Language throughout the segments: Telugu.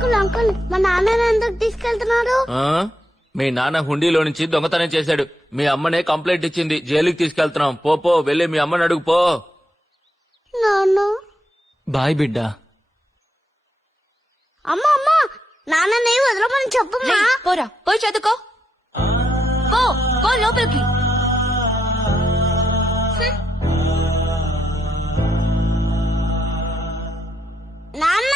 అంకుల్ అంకుల్ మా నాన్న ఎందుకు తీసుకెళ్తున్నారు? మీ నాన్న హుండీలో నుంచి దొంగతనం చేశాడు. మీ అమ్మనే కంప్లైంట్ ఇచ్చింది. జైలుకి తీసుకెళ్తున్నాం. పో వెళ్ళి మీ అమ్మని అడుగు పో. నాన్న బాయ్ బిడ్డా. అమ్మ అమ్మ నాన్నని వదలమని చెప్పమ్మా. పోరా పోయి చదువుకో. పో లోపలికి. నాన్న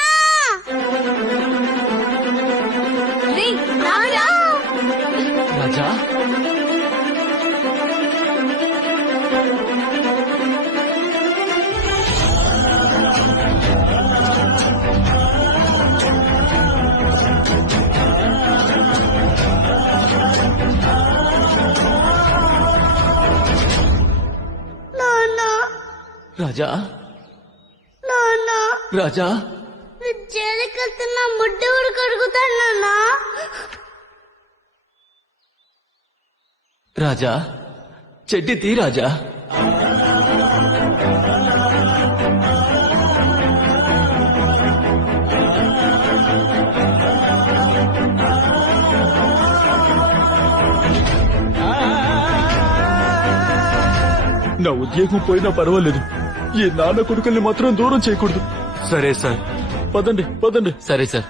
రాజా రాజా రాజా జైలుకి వెళ్తున్నా ముడ్డి ఊరికి అడుగుతాను నాన్న. రాజా చెడ్డి తీ రాజా. నా ఉద్యోగం పోయినా పర్వాలేదు, ఈ నాన్న కొడుకుల్ని మాత్రం దూరం చేయకూడదు. సరే సార్. పదండి. సరే సార్.